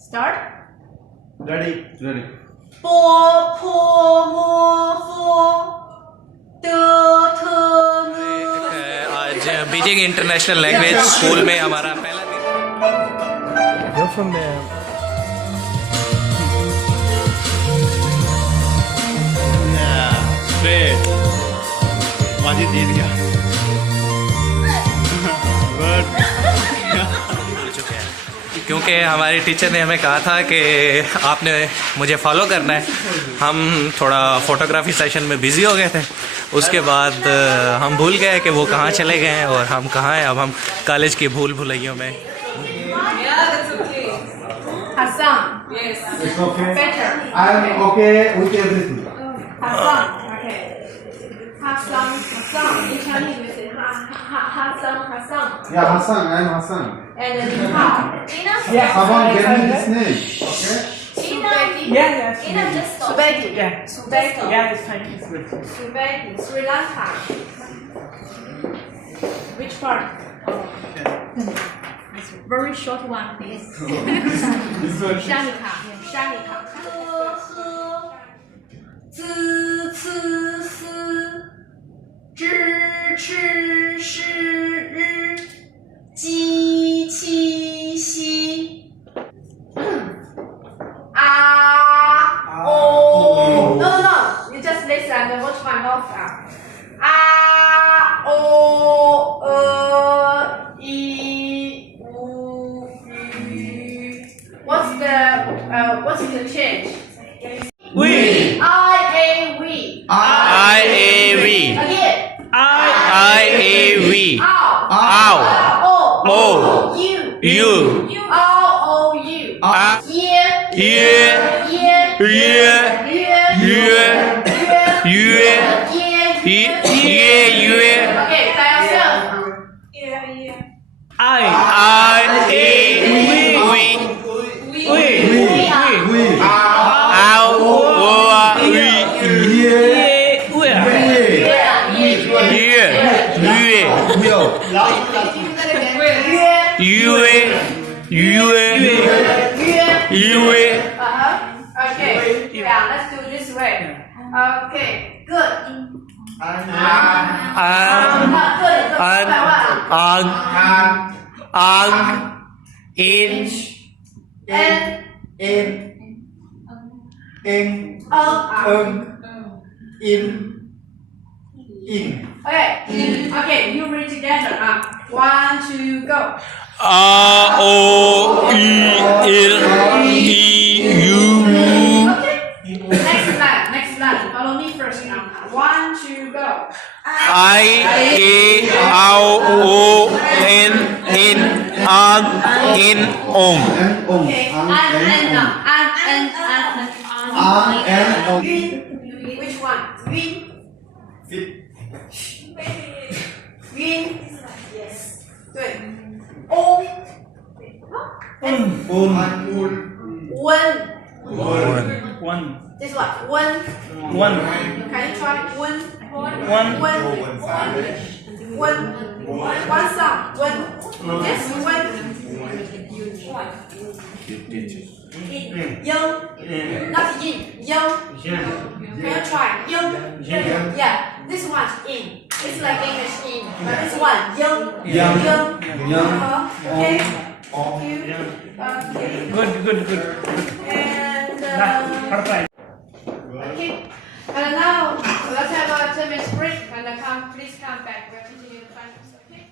Start. Ready. Po po mo fo to to mu. आज Beijing international language school में हमारा पहला दिन। You're from there. Great. माजी जीत गया. Good. क्योंकि हमारे टीचर ने हमें कहा था कि आपने मुझे फॉलो करना है। हम थोड़ा फोटोग्राफी सेशन में बिज़ी हो गए थे। उसके बाद हम भूल गए कि वो कहाँ चले गए हैं और हम कहाँ हैं। अब हम कॉलेज की भूल भुलैयों में। Hassan. Yes. It's okay. Better. I'm okay with everything. Hassan. Okay. Hassan. In Chinese we say Hassan. Yeah, Hassan. I'm Hassan. And then Ina. Someone give me his name. Okay. Ina just stop. Subedi. Yeah. Subedi. Yeah, it's fine. It's good. Subedi. Sri Lanka. Which part? Very short one, please. This one. Shanika. Z c s zhi chi shi ri ji qi xi o. No. You just listen and watch my mouth now. O I U What's the change? We. I-A-V. I-A-V. Again. I-A-V. Ow. O. U. U. R-O-U. Okay, by yourself. Okay. Yeah, let's do this way. Okay, good. Okay, you read together. 1, 2, go. Next line. Follow me first now. 1, 2, go. Okay, Which one? Green. Green. Yes. Good. One. This one. One. Can you try one? One sound. One. This one. Young. Not yin. Young. Can you try? Young. Yeah. This one's in. It's like English in. But this one. Young. Okay. Good. And Perfect. okay. And now let's have a 10 minutes break and please come back. We're continuing the practice. Okay.